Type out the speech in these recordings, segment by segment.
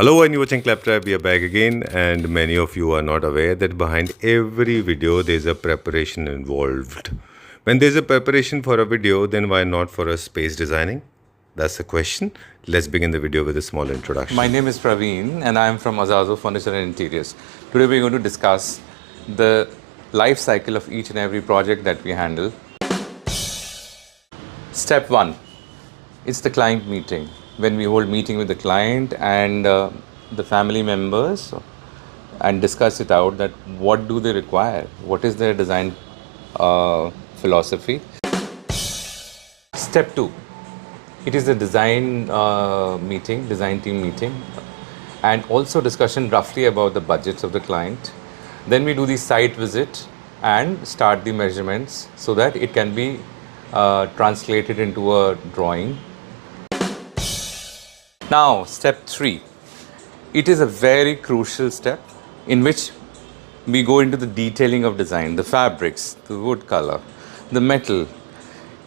Hello and you're watching Claptrap, we are back again, and many of you are not aware that behind every video there's a preparation involved. When there's a preparation for a video, then why not for a space designing? That's the question. Let's begin the video with a small introduction. My name is Praveen and I am from Azazo Furniture and Interiors. Today we're going to discuss the life cycle of each and every project that we handle. Step 1, it's the client meeting. When we hold meeting with the client and the family members and discuss it out that what do they require, what is their design philosophy. Step 2, it is a design design team meeting, and also discussion roughly about the budgets of the client. Then we do the site visit and start the measurements so that it can be translated into a drawing. Now, step 3. It is a very crucial step in which we go into the detailing of design, the fabrics, the wood color, the metal,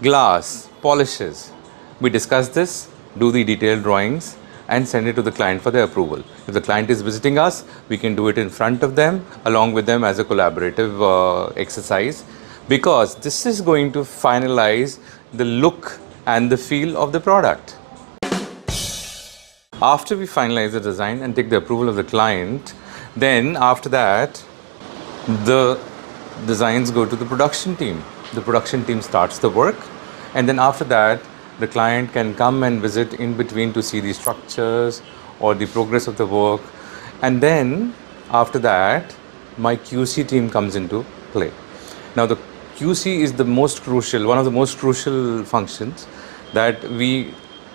glass, polishes. We discuss this, do the detailed drawings and send it to the client for their approval. If the client is visiting us, we can do it in front of them, along with them as a collaborative exercise, because this is going to finalize the look and the feel of the product. After we finalize the design and take the approval of the client, then after that, the designs go to the production team. The production team starts the work, and then after that, the client can come and visit in between to see the structures or the progress of the work. And then after that, my QC team comes into play. Now the QC is the most crucial, one of the most crucial functions, that we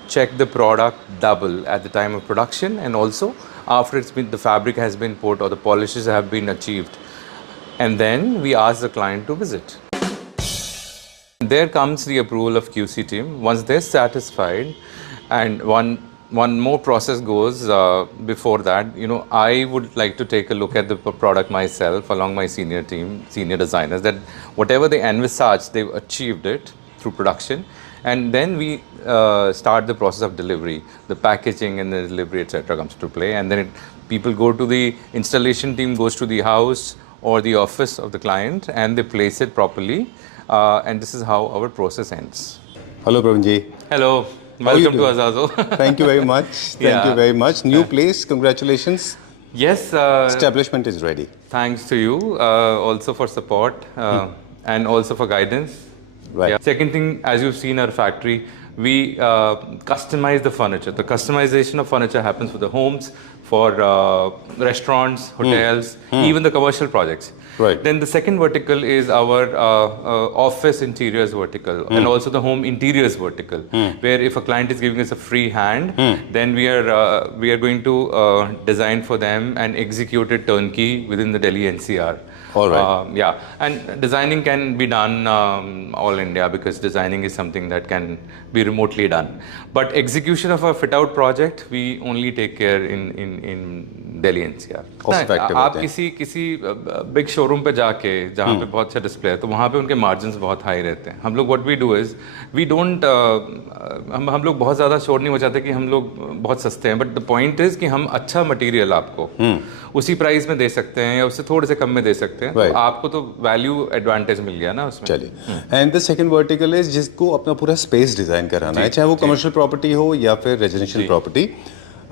check the product double at the time of production and also after the fabric has been put or the polishes have been achieved. And then we ask the client to visit. There comes the approval of QC team. Once they're satisfied, and one more process goes before that. I would like to take a look at the product myself along my senior team, senior designers, that whatever they envisage, they've achieved it through production. And then we start the process of delivery. The packaging and the delivery, etc. comes to play. And then people go to the installation team, goes to the house or the office of the client, and they place it properly. And this is how our process ends. Hello Praveenji. Hello. Welcome to Azazo. Thank you very much. Thank you very much. New place, congratulations. Yes. Establishment is ready. Thanks to you also for support and also for guidance. Right. Yeah. Second thing, as you've seen our factory, we customize the furniture. The customization of furniture happens for the homes, for restaurants, hotels, even the commercial projects. Right. Then the second vertical is our office interiors vertical and also the home interiors vertical, where if a client is giving us a free hand, then we are going to design for them and execute it turnkey within the Delhi NCR. All right. Yeah, and designing can be done all India, because designing is something that can be remotely done. But execution of a fit-out project, we only take care in Delhi NCR. आप किसी big showroom पे जाके जहाँ पे बहुत अच्छा display है, तो वहाँ पे उनके मार्जिन्स बहुत हाई रहते हैं. हम लोग what we do is we don't हम लोग बहुत ज़्यादा शोर नहीं हो जाते कि हम लोग बहुत सस्ते हैं. But the point is कि हम अच्छा मटेरियल आपको उसी प्राइस में दे सकते हैं या उससे थोड़े से कम में दे सकते हैं. तो आपको तो वैल्यू एडवांटेज मिल गया ना उसमें. चलिए. And the second vertical is जिसको अपना पूरा स्पेस डिजाइन कराना है, चाहे वो कमर्शियल प्रॉपर्टी हो या फिर रेजिडेंशियल प्रॉपर्टी.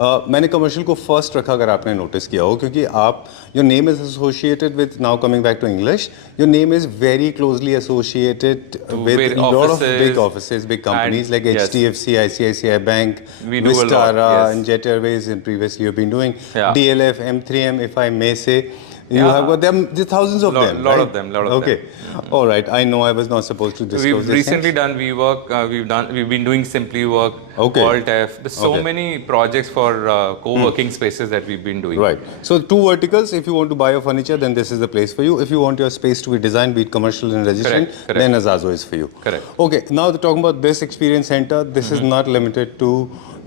मैंने कमर्शियल को फर्स्ट रखा, अगर आपने नोटिस किया हो, क्योंकि आप your name is associated with, now coming back to English, your name is very closely associated with lot of big offices, big companies like HDFC, ICICI Bank, Vistara and Jet Airways, and previously you've been doing DLF, M3M, if I may say. You have got them, the thousands of them. Lot of them. Okay. All right. I know I was not supposed to disclose this. We've recently done WeWork. We've been doing Simply Work. Okay. Alt-F. There's so many projects for co-working spaces that we've been doing. Right. So two verticals. If you want to buy your furniture, then this is the place for you. If you want your space to be designed, be it commercial and residential, then Azazo is for you. Correct. Okay. Now talking about this experience center, this is not limited to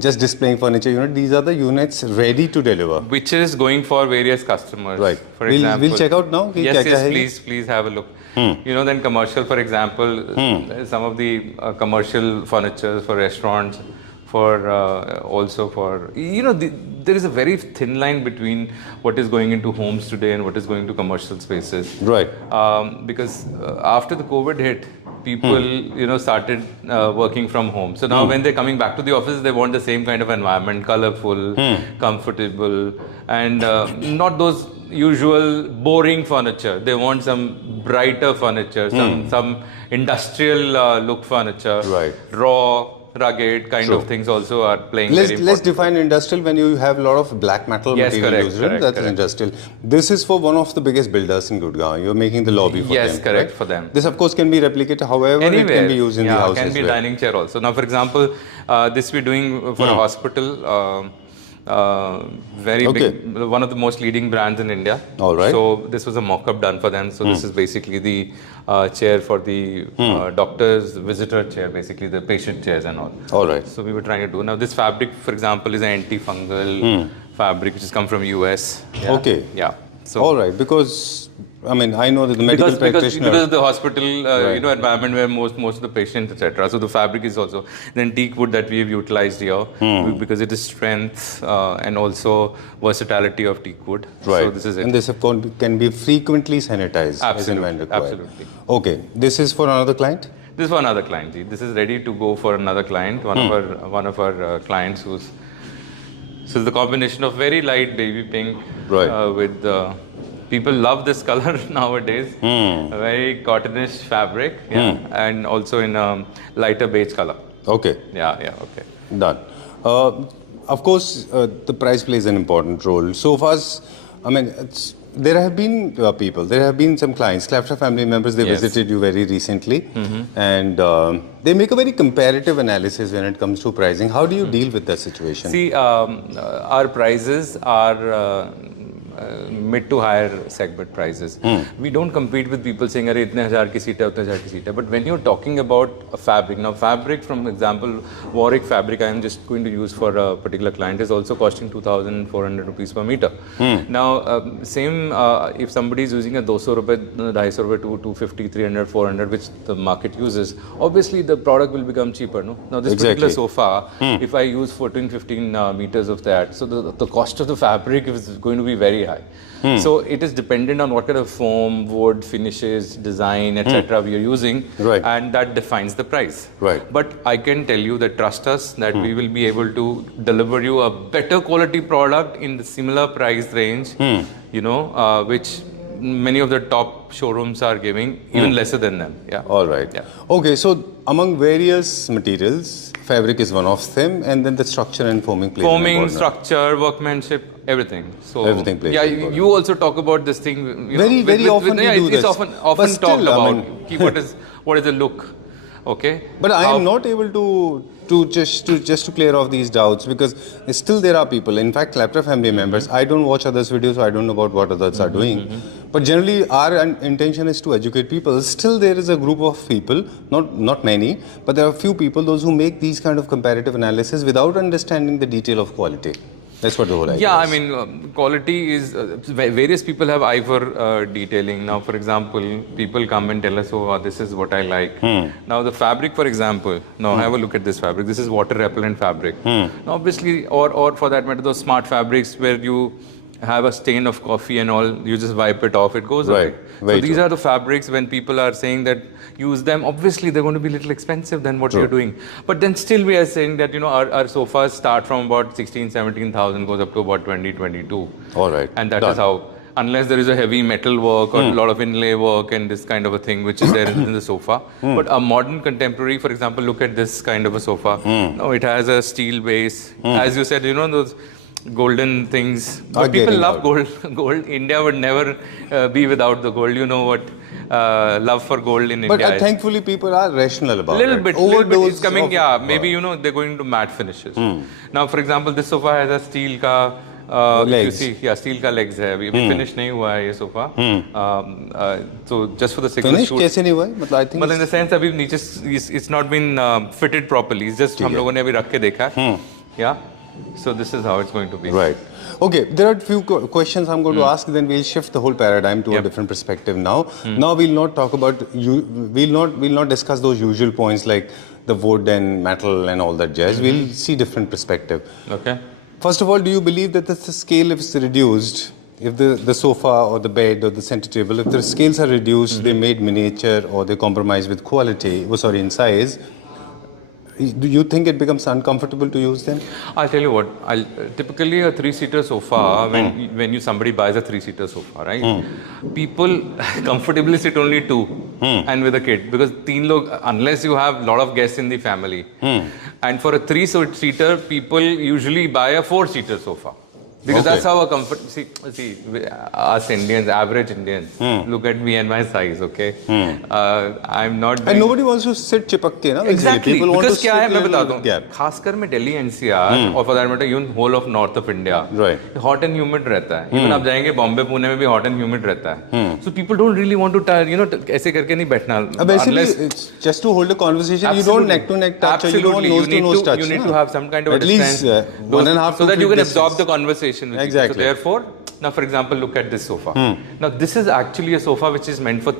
just displaying furniture unit. These are the units ready to deliver, which is going for various customers. Right. For example, we'll check out now. Yes, please have a look. Then commercial, for example, some of the commercial furniture for restaurants, for also for there is a very thin line between what is going into homes today and what is going to commercial spaces. Right. Because after the COVID hit, people started working from home. So now when they're coming back to the office, they want the same kind of environment, colorful, comfortable, and not those usual boring furniture. They want some brighter furniture, some industrial look furniture, Right. raw, rugged kind of things also are playing very important. Let's define industrial. When you have a lot of black metal Yes, material correct, used in, correct, that's correct. industrial. This is for one of the biggest builders in Gurgaon. You're making the lobby for Yes, them. correct, right? for them. This of course can be replicated. However, it can be used in the house can as be well. dining chair also. Now, for example, this we're doing for a hospital. Very big, one of the most leading brands in India. All right. So this was a mock-up done for them. So this is basically the chair for the doctor's visitor chair, basically the patient chairs and all. All right. So we were trying to do. Now this fabric, for example, is an antifungal fabric which has come from US. Yeah. Okay. Yeah. So All right. Because I mean, I know that the medical practitioner. because of the hospital environment where most of the patients, etc. So the fabric is also the antique wood that we have utilized here because it is strength and also versatility of teak wood. Right. So this is it. And this of course can be frequently sanitized as and when Absolutely, required. absolutely. Okay. This is for another client? This is for another client. Ji. This is ready to go for another client. One of our clients who's so it's the combination of very light baby pink Right. with people love this color nowadays. A very cottonish fabric, and also in a lighter beige color. Okay. Yeah, okay. Done. Of course, the price plays an important role. So far, I mean, there have been there have been some clients, Claptra family members, they Yes. visited you very recently, and they make a very comparative analysis when it comes to pricing. How do you deal with that situation? See, our prices are mid to higher segment prices. We don't compete with people saying, "Arey, itne हजार की seat hai, utne हजार की seat hai." But when you're talking about a fabric, now fabric, from example, Warwick fabric, I am just going to use for a particular client, is also costing 2,400 rupees per meter. Now, same if somebody is using a 200 rupees, 250 rupees to 250, 300, 400, which the market uses, obviously the product will become cheaper. No? Now, this Exactly. particular sofa, if I use 14, 15 meters of that, so the cost of the fabric is going to be very high. So it is dependent on what kind of foam, wood, finishes, design, etc. we are using, Right. and that defines the price. Right. But I can tell you that trust us that we will be able to deliver you a better quality product in the similar price range, which many of the top showrooms are giving, even lesser than them. Yeah. All right. Yeah. Okay, so among various materials, fabric is one of them, and then the structure and foaming plays an Foaming, important role. structure, workmanship, everything. So Everything plays yeah, an important you also talk about this thing. Very often we do it's this. often But still, talked I about. mean- What is the look? Okay. But I am not able to just to clear off these doubts, because still there are people. In fact, Claptra family members. I don't watch others' videos, so I don't know about what others are doing. But generally, our intention is to educate people. Still, there is a group of people, not many, but there are few people, those who make these kind of comparative analysis without understanding the detail of quality. That's what the whole idea Yeah, is. I mean, quality is various people have eye for detailing. Now, for example, people come and tell us, "Oh, this is what I like." Now, the fabric, for example, now have a look at this fabric. This is water repellent fabric. Now, obviously, or for that matter, those smart fabrics where you have a stain of coffee and all, you just wipe it off, it goes away. Right. Very So these true. are the fabrics when people are saying that use them, obviously they're going to be a little expensive than what True. you're doing. But then still we are saying that, our sofas start from about 16, 17,000, goes up to about 20, 22. All right. And that Done. is how, unless there is a heavy metal work or a lot of inlay work and this kind of a thing which is there in the sofa. But a modern contemporary, for example, look at this kind of a sofa. Now it has a steel base. As you said, those golden things. Are But people getting love out. gold. India would never be without the gold. You know what love for gold in But India is. thankfully, people are rational about Little it. bit, it's Overdose coming. of- Yeah, maybe they're going to matte finishes. Now, for example, this sofa has a steel ka. If you Legs. see, yeah, steel ka legs hai. अभी finish नहीं हुआ है ये sofa. So just for the sake of the Finish shoot. कैसे नहीं हुआ है? मतलब I think But in the sense अभी नीचे it's not been fitted properly. It's just हम लोगों ने अभी रख के देखा है. Yeah. So this is how it's going to be. Right. Okay, there are a few questions I'm going to ask, then we'll shift the whole paradigm to a Yep. different perspective now. Now we'll not talk about we'll not discuss those usual points like the wood and metal and all that jazz. We'll see different perspective. Okay. First of all, do you believe that the scale is reduced? If the sofa or the bed or the center table, if the scales are reduced, they made miniature or they compromise with quality, in size, do you think it becomes uncomfortable to use them? I'll tell you what. Typically a 3-seater sofa, when somebody buys a 3-seater sofa, right? People comfortably sit only 2 and with a kid, because 3 log, unless you have a lot of guests in the family, and for a 3-seater, people usually buy a 4-seater sofa. Because that's how a comfort. See, us Indians, average Indians, look at me and my size. Okay, I'm not. And nobody wants to sit chipak ke, na? Exactly. People want Because to क्या है मैं sit बता दूँ. gap. खासकर में Delhi NCR और for that matter even whole of North of India, Right. hot and humid रहता है. Even आप जाएंगे बॉम्बे पुणे में भी hot and humid रहता है. So people don't really want to ऐसे करके नहीं बैठना. Basically, it's just to hold a conversation. You don't neck to neck touch. Absolutely. You don't nose to nose touch. You need to have some kind of at a distance. least 1.5 so that you can distance. absorb the conversation with Exactly. people. So therefore, now for example, look at this sofa. Now this is actually a sofa which is meant for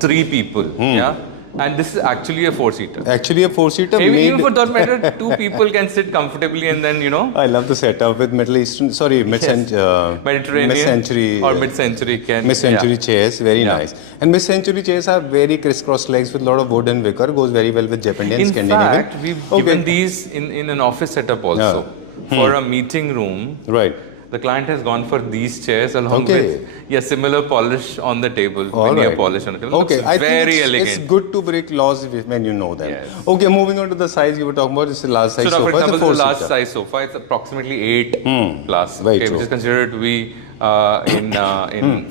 3 people. Yeah. And this is actually a 4-seater. Actually, a 4-seater Even for that matter, 2 people can sit comfortably and then, I love the setup with Mediterranean mid-century or mid-century mid-century chairs. Very nice. And mid-century chairs are very crisscross legs with a lot of wood and wicker. Goes very well with Japanese, In Scandinavian. fact, we've given these in an office setup also. For a meeting room. Right. The client has gone for these chairs along with similar polish on the table. Veneer polish on the table. Okay, I think elegant. It's good to break laws when you know them. Yes. Okay, moving on to the size you were talking about. This is the large size so sofa. For example, the large size sofa, it's approximately 8 plus, Very true. which is considered to be in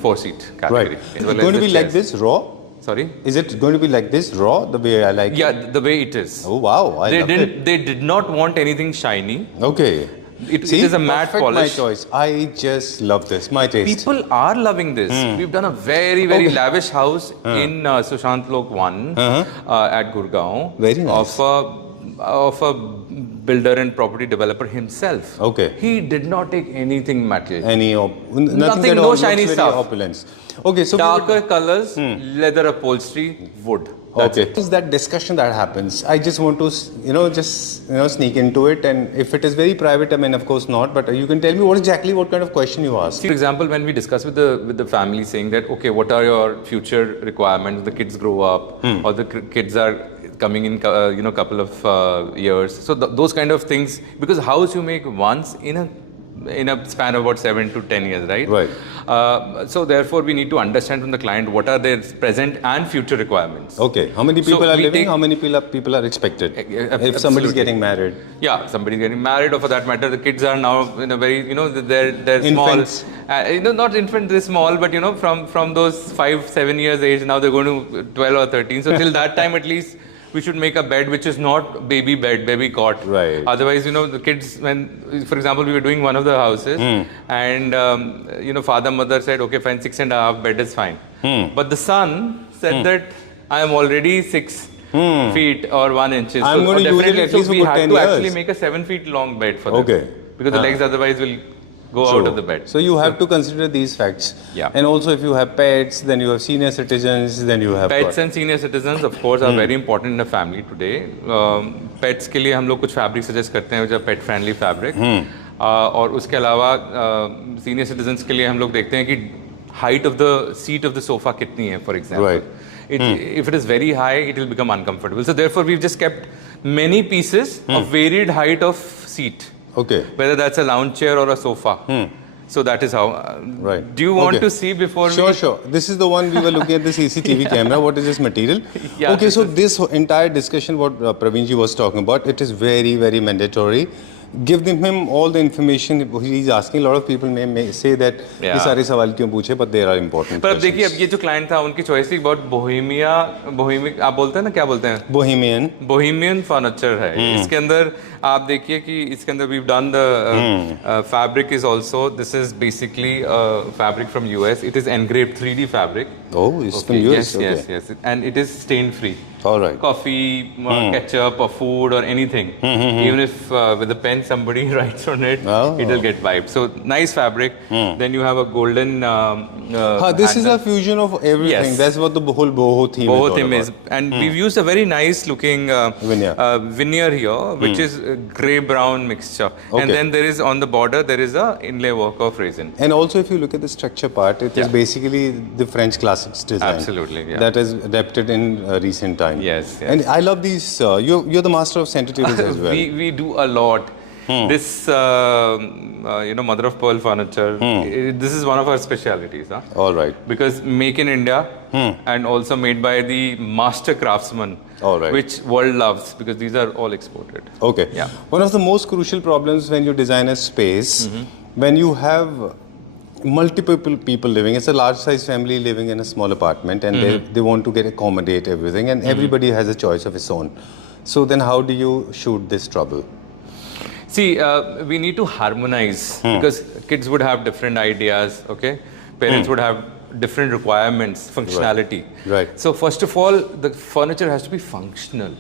4-seat category. Right. Is it going to be like this raw? Sorry? Is it going to be like this raw, the way I like it? Yeah, the way it is. Oh wow, I love it. They did not want anything shiny. Okay. It is a matte perfect polish. My choice. I just love this. My taste. People are loving this. We've done a very lavish house in Sushant Lok 1 at Gurgaon. Very nice. Of a builder and property developer himself. Okay. He did not take anything metal. Nothing no shiny very stuff. Opulence. Okay, so darker colors, leather upholstery, wood. That's okay. It's that discussion that happens. I just want to, sneak into it. And if it is very private, I mean, of course not. But you can tell me what kind of question you ask. See, for example, when we discuss with the family, saying that, okay, what are your future requirements? The kids grow up, or the kids are coming in, couple of years. So those kind of things, because house you make once in a span of about 7 to 10 years, right? Right. So therefore, we need to understand from the client what are their present and future requirements. Okay. How many people are living? How many people are expected? If somebody is getting married. Yeah, somebody is getting married, or for that matter, the kids are now in a very, they're Infants. small. Not infant, they're small, but from those 5-7 years age, now they're going to 12 or 13. So till that time, at least, we should make a bed which is not baby bed, baby cot. Right. Otherwise, the kids, when, for example, we were doing one of the houses, and, father, mother said, okay, fine, 6.5 bed is fine. But the son said that I am already 6 feet or 1 inch. I'm going to use it at least for 10 years. We had to actually make a 7 feet long bed for them. Okay. Because the legs otherwise will go out of the bed. So you have to consider these facts. Yeah. And also if you have pets, then you have senior citizens, then you have... Pets and senior citizens, of course, are very important in a family today. Pets के लिए हम लोग कुछ fabric suggest करते हैं, which are pet friendly fabric. और उसके अलावा senior citizens के लिए हम लोग देखते हैं कि height of the seat of the sofa कितनी है, for example. Right. If it is very high, it will become uncomfortable. So therefore, we've just kept many pieces of varied height of seat. Okay. Whether that's a lounge chair or a sofa. So that is how. Right. Do you want to see before Sure. This is the one we were looking at, the CCTV camera. What is this material? Yeah, okay, so this entire discussion, what Praveenji was talking about, it is very, very mandatory. Give him all the information he's asking. A lot of people may say that ये सारे सवाल क्यों पूछे, but there are important. पर अब देखिए, अब ये जो क्लाइंट था, उनकी चॉइस थी बहुत बोहेमिक, आप बोलते हैं ना, क्या बोलते हैं? बोहेमियन फर्नीचर है. इसके अंदर आप देखिए कि इसके अंदर we've done the fabric is also, this is basically fabric from US. It is engraved 3D fabric. Oh, it's from US. Yes. And it is stain free. All right. Coffee, ketchup, or food, or anything. Even if with a pen somebody writes on it, Oh. it'll get wiped. So nice fabric. Then you have a golden. This is handle. a fusion of everything. Yes. That's what the whole boho theme is all Boho theme about. is, and we've used a very nice looking veneer here, which is a grey brown mixture. Okay. And then there is on the border there is a inlay work of resin. And also, if you look at the structure part, it is basically the French classics design. Absolutely, yeah. That is adapted in recent time. Yes, yes. And I love these. You're the master of center tables as well. we do a lot. This mother of pearl furniture. This is one of our specialities, huh? All right. Because make in India and also made by the master craftsman, All right. which world loves because these are all exported. Okay. Yeah. One of the most crucial problems when you design a space, when you have multiple people living, it's a large size family living in a small apartment, and they want to accommodate everything, and everybody has a choice of its own. So then how do you shoot this trouble? See, we need to harmonize because kids would have different ideas, okay? Parents would have different requirements, functionality. Right. So first of all, the furniture has to be functional.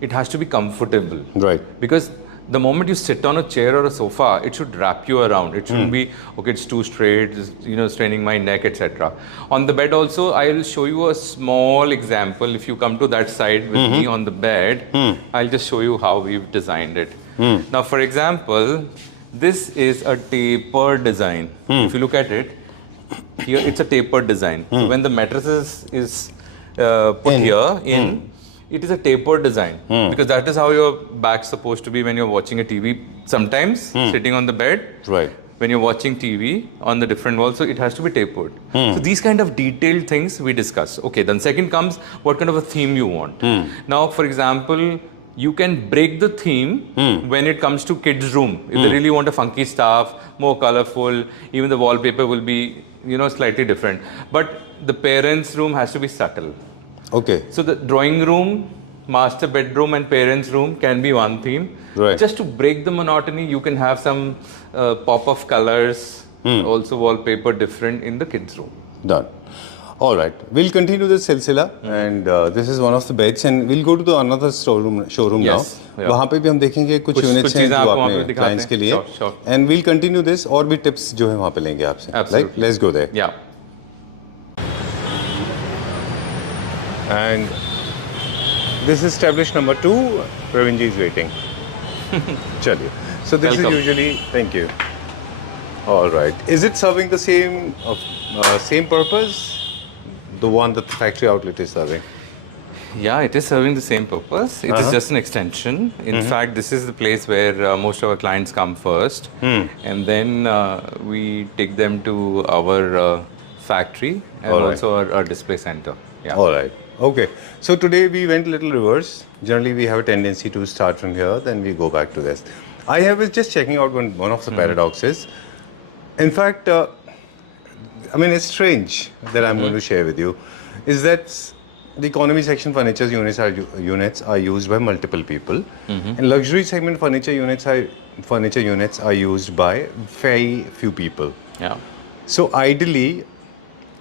It has to be comfortable. Right. Because the moment you sit on a chair or a sofa, it should wrap you around. It shouldn't be, okay, it's too straight, it's, straining my neck, etc. On the bed also, I will show you a small example. If you come to that side with me on the bed, I'll just show you how we've designed it. Now, for example, this is a tapered design. If you look at it, here it's a tapered design. So when the mattress is put it is a tapered design because that is how your back's supposed to be when you're watching a TV. Sometimes sitting on the bed, Right. when you're watching TV on the different walls, so it has to be tapered. So these kind of detailed things we discuss. Okay, then second comes what kind of a theme you want. Now, for example, you can break the theme when it comes to kids' room. If they really want a funky stuff, more colorful, even the wallpaper will be, slightly different. But the parents' room has to be subtle. Okay. So the drawing room, master bedroom and parents' room can be one theme. Right. Just to break the monotony, you can have some pop of colors, also wallpaper different in the kids' room. Done. All right. We'll continue this silsila, and this is one of the beds, and we'll go to the another showroom Yes, now. yeah. वहाँ पे भी हम देखेंगे कुछ units हैं चीज़ें जो आपको वहाँ आपने पे दिखाते clients हैं. के लिए, Sure, sure. and we'll continue this और भी tips जो है वहाँ पे लेंगे आपसे. Absolutely. Like, let's go there. Yeah. And this is established number 2. Pravinji is waiting. Chaliye. So this Welcome. is usually, thank you. All right. Is it serving the same purpose? The one that the factory outlet is serving? Yeah, it is serving the same purpose. It is just an extension. In fact, this is the place where most of our clients come first. And then we take them to our factory and All right. also our display center. Yeah. All right. Okay. So today we went a little reverse. Generally, we have a tendency to start from here, then we go back to this. I was just checking out one of the paradoxes. In fact, it's strange that I'm going to share with you, is that the economy section furniture units are used by multiple people, and luxury segment furniture units are used by very few people. Yeah. So ideally,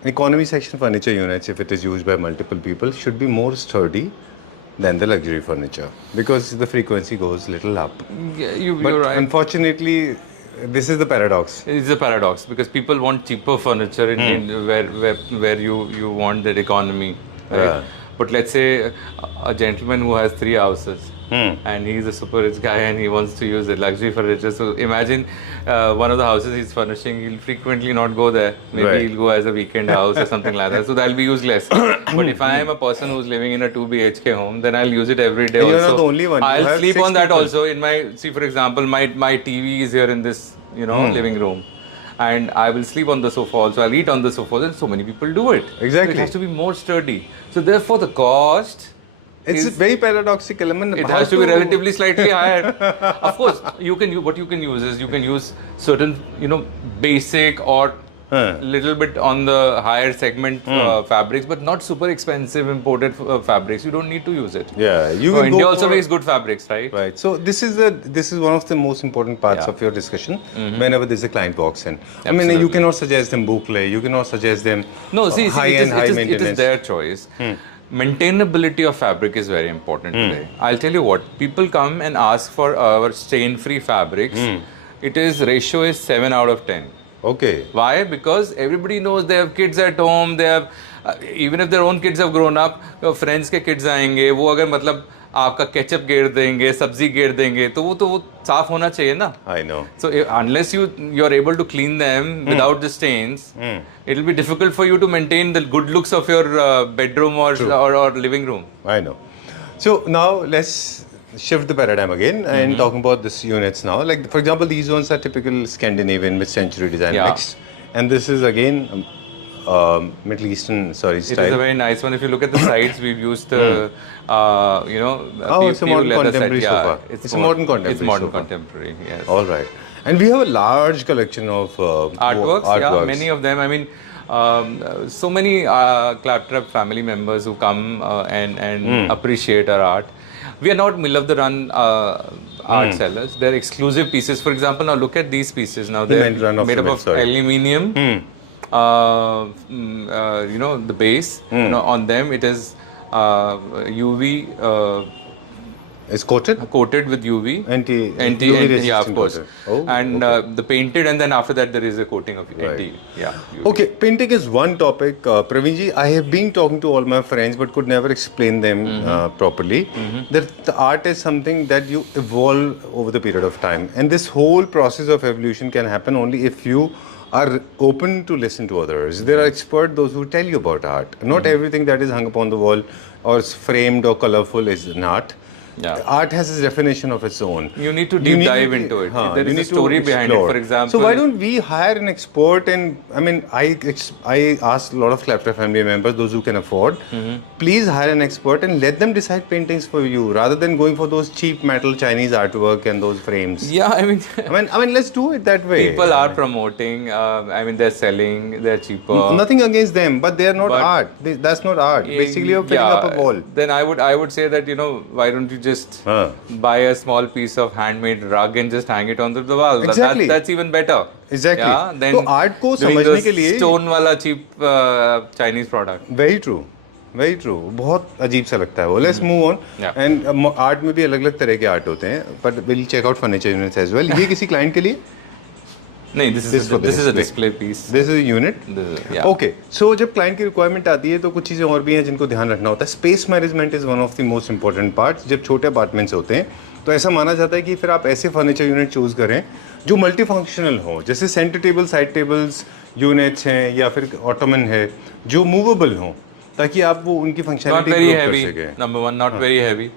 economy section furniture units, if it is used by multiple people, should be more sturdy than the luxury furniture because the frequency goes little up. Yeah, But you're right. unfortunately, this is the paradox. It's a paradox because people want cheaper furniture in where you want that economy, right? Yeah. But let's say a gentleman who has 3 houses and he's a super rich guy and he wants to use the luxury furniture. So imagine one of the houses he's furnishing, he'll frequently not go there. Maybe Right. he'll go as a weekend house or something like that. So that'll be useless. But if I am a person who's living in a 2 BHK home, then I'll use it every day. And you're also. not the only one. You I'll have sleep 6 on that people. also. In my for example, my TV is here in this living room. And I will sleep on the sofa also. I'll eat on the sofa. Then so many people do it. Exactly. So it has to be more sturdy. So therefore, the cost. It's a is- very paradoxical. It has to be relatively slightly higher. Of course, what you can use is you can use certain basic or little bit on the higher segment fabrics, but not super expensive imported fabrics. You don't need to use it. Yeah, you So can India go also for- makes good fabrics, right? Right. So this is one of the most important parts Yeah. of your discussion. Whenever there's a client walks in, you Absolutely. cannot suggest them boucle. You cannot suggest them No, see, high-end, high it is maintenance. their choice. Maintainability of fabric is very important today. I'll tell you what, people come and ask for our stain-free fabrics. It is ratio is 7 out of 10. Okay. Why? Because everybody knows they have kids at home. They have even if their own kids have grown up, friends के kids आएंगे, वो अगर मतलब आपका ketchup गेर देंगे, सब्जी गेर देंगे, तो वो साफ होना चाहिए ना. I know. So unless you're able to clean them without the stains, it'll be difficult for you to maintain the good looks of your bedroom or living room. I know. So now let's shift the paradigm again and talking about these units now. Like for example, these ones are typical Scandinavian mid-century design mixed, and this is again Middle Eastern style. It is a very nice one. If you look at the sides, we've used the it's a modern contemporary sofa. It's a modern contemporary. It's modern sofa. Contemporary. Yes. All right, and we have a large collection of artworks. Yeah, many of them. I mean, so many Claptrap family members who come and appreciate our art. We are not middle of the run art sellers. They're exclusive pieces. For example, now look at these pieces. Now they're made up of aluminium. The base. On them it is UV. It's coated with UV. Anti yeah, of course. The painted, and then after that there is a coating of anti. Yeah. UV. Okay, painting is one topic. Praveen ji, I have been talking to all my friends but could never explain them properly. That the art is something that you evolve over the period of time, and this whole process of evolution can happen only if you are open to listen to others. There are experts, those who tell you about art. Not everything that is hung upon the wall or is framed or colorful is an art. Yeah. Art has a definition of its own. You need to dive into it. There is a story behind it, for example. So why don't we hire an expert? And I mean, I ask a lot of Claptrap family members, those who can afford, please hire an expert and let them decide paintings for you, rather than going for those cheap metal Chinese artwork and those frames. Yeah, I mean, let's do it that way. People are promoting. They're selling. They're cheaper. Nothing against them, but they're not art. That's not art. Basically, you're filling up a wall. Then I would say that why don't you just buy a small piece of handmade rug and just hang it onto the wall. Exactly. That's even better. Exactly. Yeah, then so art को समझने के लिए stone वाला cheap Chinese product. Very true. Very true. बहुत अजीब सा लगता है वो. Let's move on. And art में भी अलग-अलग तरह के art होते हैं. But we'll check out furniture units as well. ये किसी client के लिए? नहीं, this is a display piece. This is a unit. Okay. So जब client की requirement आती है तो कुछ चीज़ें और भी हैं जिनको ध्यान रखना होता है. Space management is one of the most important parts. जब छोटे apartments होते हैं तो ऐसा माना जाता है कि फिर आप ऐसे furniture unit choose करें जो multifunctional हो. जैसे center table, side tables units हैं या फिर ottoman है जो movable हों ताकि आप वो उनकी functionality कर सकें. Number one, not very heavy.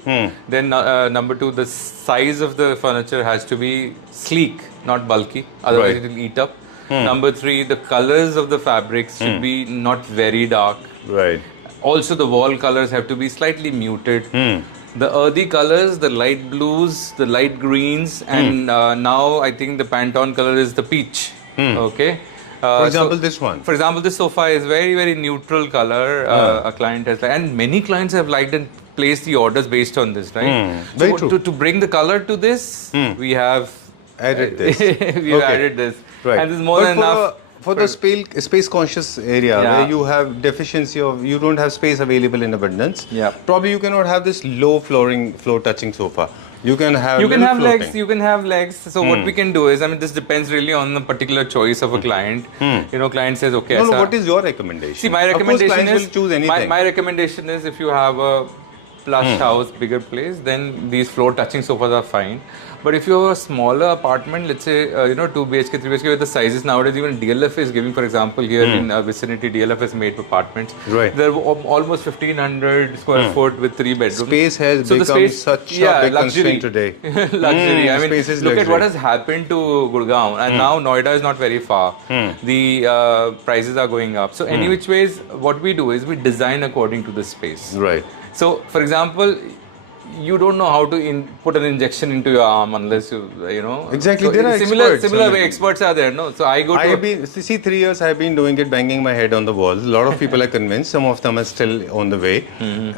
Then number two, the size of the furniture has to be sleek, not bulky. Otherwise, it will eat up. Number three, the colors of the fabrics should be not very dark. Right. Also, the wall colors have to be slightly muted. The earthy colors, the light blues, the light greens, and now I think the Pantone color is the peach. Okay. For example, this one. For example, this sofa is very, very neutral color. A client has, and many clients have liked and placed the orders based on this, right? Very true. To bring the color to this, we have added this. We've added this, right. And this is more than enough. For the space conscious area where you have deficiency of, you don't have space available in abundance. Yeah. Probably you cannot have this low floor touching sofa. You can have legs. You can have legs. So what we can do is, this depends really on the particular choice of a client. Client says, okay. No, what is your recommendation? See, my recommendation is will choose anything. My recommendation is if you have a plush house, bigger place, then these floor touching sofas are fine. But if you have a smaller apartment, let's say 2 BHK, 3 BHK, with the sizes nowadays, even DLF is giving, for example, here in vicinity, DLF has made apartments. Right. They're almost 1,500 square foot with 3 bedrooms. Space has become such a big constraint today. Luxury. Look at what has happened to Gurgaon, and now Noida is not very far. The prices are going up. So any which ways, what we do is we design according to the space. Right. So, for example, you don't know how to put an injection into your arm unless you know. Exactly. So there are similar way experts are there, no? So I have been 3 years I've been doing it, banging my head on the walls. A lot of people are convinced. Some of them are still on the way.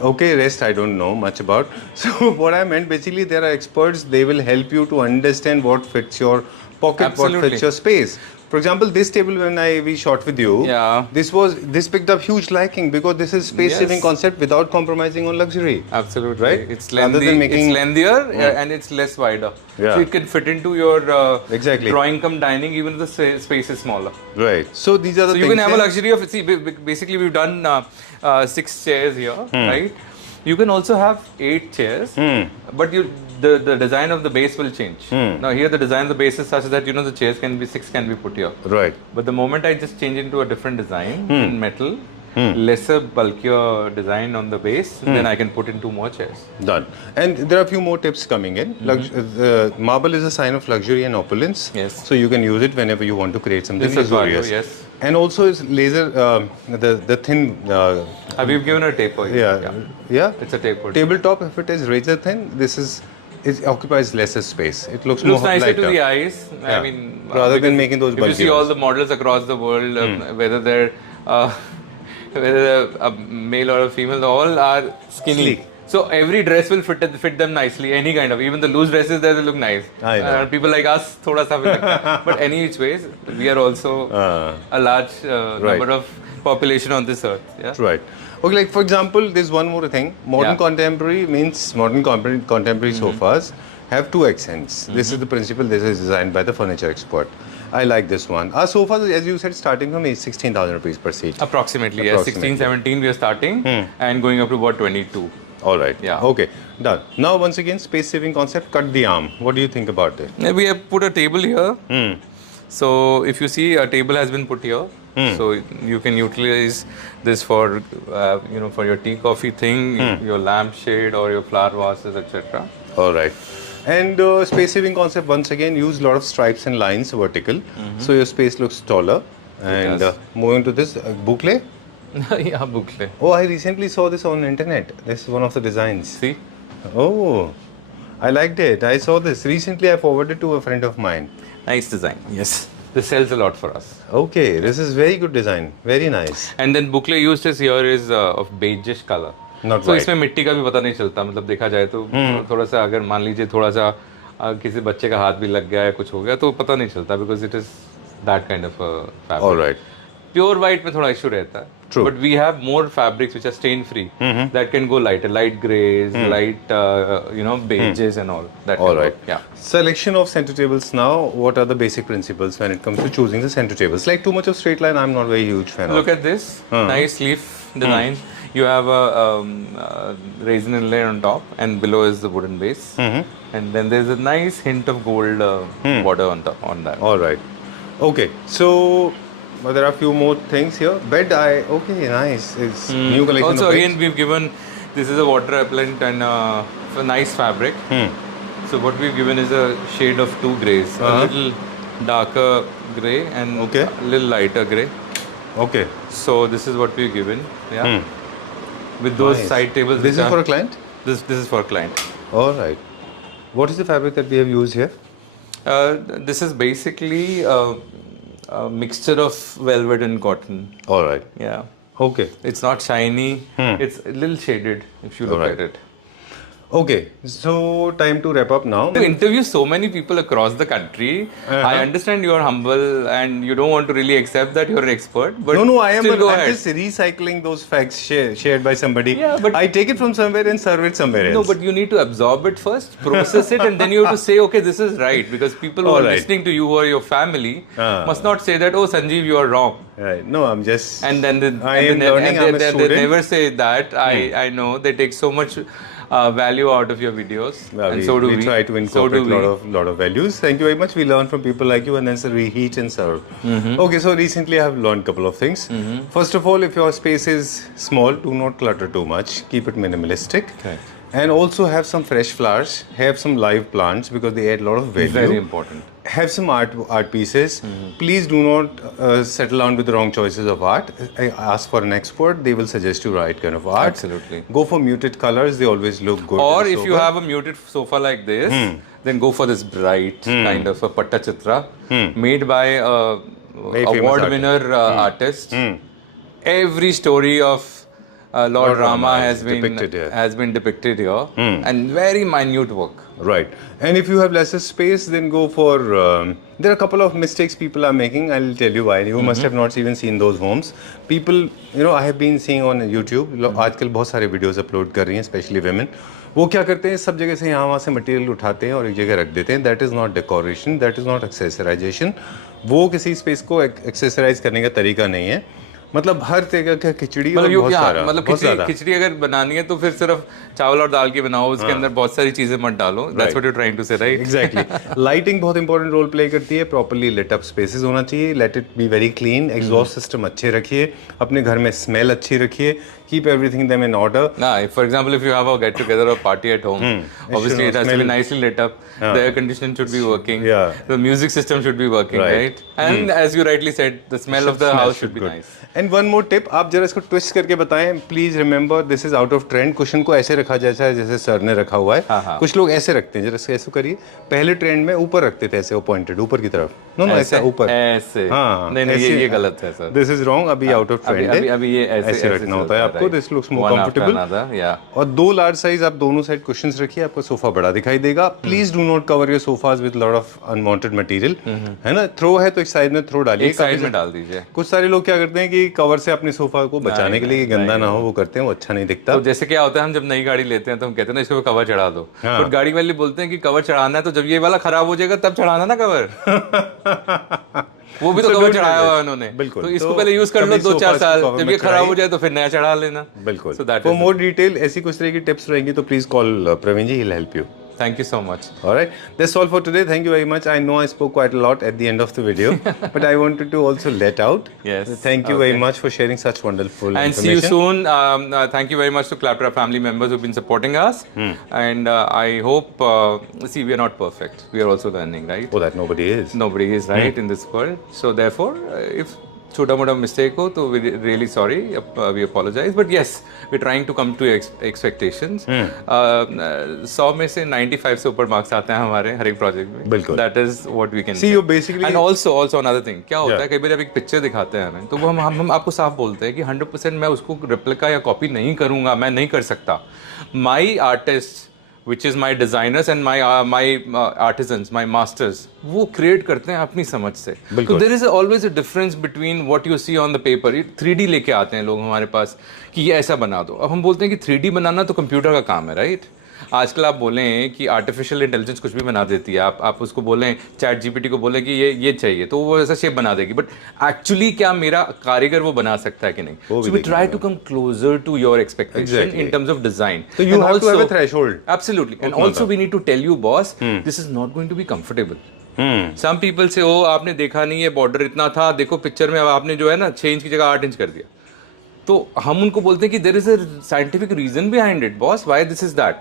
Okay, rest I don't know much about. So what I meant, basically there are experts. They will help you to understand what fits your pocket, what fits your space. For example, this table when we shot with you, Yeah. this picked up huge liking because this is space saving Yes. concept without compromising on luxury. Absolutely. Right? It's Rather lengthy. than making- It's lengthier and it's less wider. Yeah. So it can fit into your Exactly. drawing cum dining even if the space is smaller. Right. So these are the So things. you can have a that- luxury of, see, basically we've done 6 chairs here, right? You can also have 8 chairs, but the design of the base will change. Now here the design of the base is such that the chairs can be 6 can be put here. Right. But the moment I just change into a different design in metal, lesser bulkier design on the base, then I can put in 2 more chairs. Done. And there are a few more tips coming in. Marble is a sign of luxury and opulence. Yes. So you can use it whenever you want to create something This is value, luxurious. yes. And also is laser, the thin, We've given a taper here. yeah. It's a tapered. Tabletop, if it is razor thin, it occupies lesser space. It looks Looks more nicer lighter. to the eyes. Yeah. I mean, Rather than because making those if you see bulky all ones. the models across the world, whether they're a male or a female, they all are skinny. Sleek. So every dress will fit them nicely. Any kind of, even the loose dresses there, they look nice. I know. People like us, thoda sa will like but any which ways, we are also a large number of population on this earth. Yeah. Right. Okay, like for example, there's one more thing. Modern Yeah. contemporary means contemporary sofas have 2 accents. This is the principle. This is designed by the furniture expert. I like this one. Our sofas, as you said, starting from 16,000 rupees per seat. Approximately, yes. 16, 17 we are starting and going up to about 22. All right. Yeah. Okay. Done. Now, once again, space saving concept. Cut the arm. What do you think about it? We have put a table here. So if you see, a table has been put here. So you can utilize this for for your tea coffee thing, your lampshade or your flower vases, etc. All right. And space saving concept, once again, use a lot of stripes and lines vertical. So your space looks taller. And does. moving to this, boucle. Yeah, boucle. Oh, I recently saw this on internet. This is one of the designs. See? Oh, I liked it. I saw this. Recently, I forwarded to a friend of mine. Nice design. Yes. This sells a lot for us. Okay, this is very good design. Very nice. And then boucle used is here is of beigeish color. Not So white. इसमें मिट्टी का भी पता नहीं चलता, मतलब देखा जाए तो थोड़ा सा अगर मान लीजिए थोड़ा सा किसी बच्चे का हाथ भी लग गया या कुछ हो गया तो पता नहीं चलता because it is that kind of a fabric. All right. Pure white में थोड़ा issue रहता है. True. But we have more fabrics which are stain free that can go lighter, light grays, light beiges and all. That All can right. work. Yeah. Selection of center tables now. What are the basic principles when it comes to choosing the center tables? Like too much of straight line, I'm not very huge fan Look of. at this nice leaf design. You have a resin inlay on top, and below is the wooden base, and then there's a nice hint of gold border on top on that. All right. Okay. So there are a few more things here. Bed, okay, nice. It's new collection Also, of beds. again, we've given this is a water repellent and a nice fabric. So what we've given is a shade of 2 grays, a little darker gray and Okay. a little lighter gray. Okay. So this is what we've given. Yeah. With those Nice. side tables. This which is are- for a client? This is for a client. All right. What is the fabric that we have used here? This is basically a mixture of velvet and cotton. All right. Yeah. Okay. It's not shiny. It's a little shaded if you look Alright. at it. Okay. So time to wrap up now. To interview so many people across the country, I understand you are humble and you don't want to really accept that you're an expert. But No, I am. still go I'm ahead. just recycling those facts shared by somebody. Yeah, but- I take it from somewhere and serve it somewhere else. No, but you need to absorb it first, process it, and then you have to say, okay, this is right. Because people who are Alright. listening to you or your family must not say that, oh, Sanjeev, you are wrong. Right. No, I'm just. And then they, I am learning. I'm a they student. never say that. I know they take so much value out of your videos, Yeah, and we, so do we. try to So incorporate do a lot of values. Thank you very much. We learn from people like you and then reheat and serve. Okay, so recently I have learned a couple of things. First of all, if your space is small, do not clutter too much. Keep it minimalistic. Correct. And also have some fresh flowers. Have some live plants because they add a lot of value. Very important. Have some art pieces. Please do not settle down with the wrong choices of art. I ask for an expert. They will suggest you right kind of art. Absolutely. Go for muted colors. They always look good. Or and if you sober. have a muted sofa like this, then go for this bright kind of a pattachitra made by a Very famous award artist. winner artist. Every story of Lord Rama is depicted here. has been depicted here, and very minute work. Right. And if you have lesser space, then go for. There are a couple of mistakes people are making. I'll tell you why. You must have not even seen those homes. People, I have been seeing on YouTube. आजकल बहुत सारे videos upload कर रही हैं, especially women. वो क्या करते हैं, सब जगह से यहाँ वहाँ से मटेरियल उठाते हैं और एक जगह रख देते हैं. That is not decoration, that is not accessorization. वो किसी स्पेस को एक्सेसराइज करने का तरीका नहीं है. मतलब हर तरह का खिचड़ी और बहुत सारा, मतलब खिचड़ी अगर बनानी है तो फिर सिर्फ चावल और दाल की बनाओ, उसके अंदर बहुत सारी चीजें मत डालो. That's what you trying to say, right? Exactly. Lighting बहुत इंपॉर्टेंट रोल प्ले करती है. प्रॉपर्ली लिट अप स्पेसेस होना चाहिए. Let it be very clean. Exhaust system अच्छे रखिए. अपने घर में स्मेल अच्छी रखिए. Keep everything them in order. For example, if you have a get together or party at home, obviously it has to be nicely lit up. The air conditioning should be working. Yeah. The music system should be working, right? And as you rightly said, the smell of the house should be nice. And one more tip, आप जरा इसको twist करके बताएं. Please remember this is out of trend. Question को ऐसे रखा जैसा जैसे सर ने रखा हुआ है. कुछ लोग ऐसे रखते हैं. जरा ऐसे करिए. पहले ट्रेंड में ऊपर रखते थे, ऐसे वो पॉइंटेड ऊपर की तरफ. नो ऐसे ऊपर ऐसे. हाँ, नहीं ये गलत है सर. This is wrong. अभी आउट ऑफ ट्रेंड है. अभी ये ऐसे रखना होता है आपको. This looks more comfortable. और 2 लार्ज साइज आप दोनों साइड कुशन्स रखिए. आपका सोफा बड़ा दिखाई देगा. Please do not cover your sofas with lot of unwanted material. है ना? थ्रो है तो एक साइड में थ्रो डालिए. एक साइड में डाल दीजिए. कुछ सारे लोग क्या करते हैं कि कवर से अपने सोफा को बचाने के लिए गंदा ना हो वो करते हैं. वो अच्छा नहीं दिखता. तो जैसे क्या होता है, हम जब नई गाड़ी लेते हैं तो हम कहते हैं ना इसको कवर चढ़ा दो. तो गाड़ी वाले बोलते हैं कि कवर चढ़ाना है तो जब ये वाला खराब हो जाएगा तब चढ़ाना ना कवर. वो भी तो कवर चढ़ाया हुआ है उन्होंने. बिल्कुल. तो इसको पहले यूज कर लो 2-4 साल. जब ये खराब हो जाए तो फिर नया चढ़ा लेना. बिल्कुल. फॉर मोर डिटेल ऐसी कुछ तरह की टिप्स रहेंगी तो please call Praveen ji. He will help you. Thank you so much. All right, that's all for today. Thank you very much. I know I spoke quite a lot at the end of the video, but I wanted to also let out. Yes. Thank you very much for sharing such wonderful and information. See you soon. Thank you very much to Claptrap family members who've been supporting us. And I hope. See, we are not perfect. We are also learning, right? Oh, that nobody is. Nobody is, right, in this world. So therefore, if छोटा मोटा mistake हो तो we really sorry. We apologize. But yes, we trying to come to expectations. 100 में से 95 से ऊपर marks आते हैं हमारे हर एक प्रोजेक्ट में. बिल्कुल. That is what we can see. You basically and also another thing क्या होता है, कई बार जब एक पिक्चर दिखाते हैं हमें तो वो हम आपको साफ बोलते हैं कि 100% मैं उसको रेप्लिका या कॉपी नहीं करूंगा, मैं नहीं कर सकता. माई artist which is my designers and my artisans, my masters, वो create करते हैं अपनी समझ से. तो there is always a difference between what you see on the paper. 3D लेके आते हैं लोग हमारे पास कि ये ऐसा बना दो. अब हम बोलते हैं कि 3D बनाना तो कंप्यूटर का काम है, राइट? आजकल आप बोलें कि आर्टिफिशियल इंटेलिजेंस कुछ भी बना देती है. आप उसको बोलें, चैट जीपीटी को बोलें कि ये चाहिए तो वो ऐसा शेप बना देगी. बट एक्चुअली क्या मेरा कारीगर वो बना सकता है कि नहीं? So we try to come closer to your expectation in terms of design. So you have to have a threshold. Absolutely. And also we need to tell you, boss, this is not going to be comfortable. Some people say, oh, आपने देखा नहीं है, border इतना था, देखो picture में अब आपने जो है ना 6 इंच की जगह 8 इंच कर दिया. तो हम उनको बोलते हैं कि there is a scientific reason behind it, boss. Why this is that?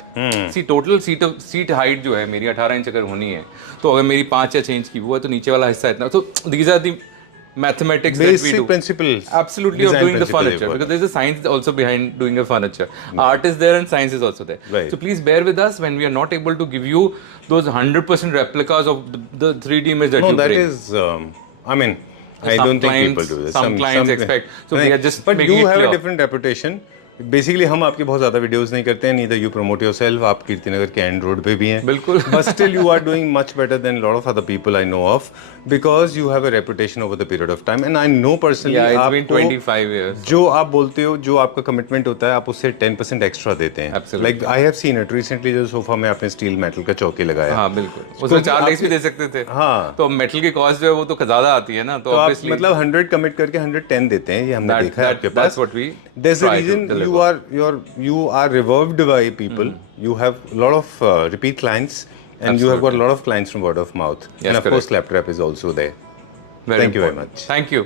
See total seat height जो है मेरी 18 इंच अगर होनी है तो अगर मेरी 5 या 6 इंच की वो है तो नीचे वाला हिस्सा इतना. तो these are the mathematics Basic that we do. Principles. Absolutely, of doing the furniture, because there's a science also behind doing a furniture. Art is there and science is also there. Right. So please bear with us when we are not able to give you those 100% replicas of the 3D image that you bring. No, that is, I mean, I don't think people do this. Some clients expect. So we are just but making you it have clear. a different reputation. Basically हम आपके बहुत ज़्यादा videos नहीं करते हैं. Neither you promote yourself. आप कीर्तिनगर के end road पे भी हैं. बिल्कुल. But still you are doing much better than lot of other people I know of, because you have a reputation over the period of time. And I know personally it's been 25 years. जो आप बोलते हो, जो आपका commitment होता है, आप उससे 10% एक्स्ट्रा देते हैं. Like I have seen it recently. जो सोफा में आपने स्टील मेटल का चौकी लगाया. हाँ बिल्कुल. उसमें 4 लेग्स भी दे सकते थे. हाँ. तो मेटल की कॉस्ट जो है वो तो ज़्यादा आती है ना. तो आप मतलब 100 कमिट करके 110 देते हैं. ये हमने देखा है आपके पास. There's a reason you are revered by people. You have a lot of repeat clients, and you have got a lot of clients from word of mouth. Yes, and of course, Claptrap is also there. Thank you very much. Thank you.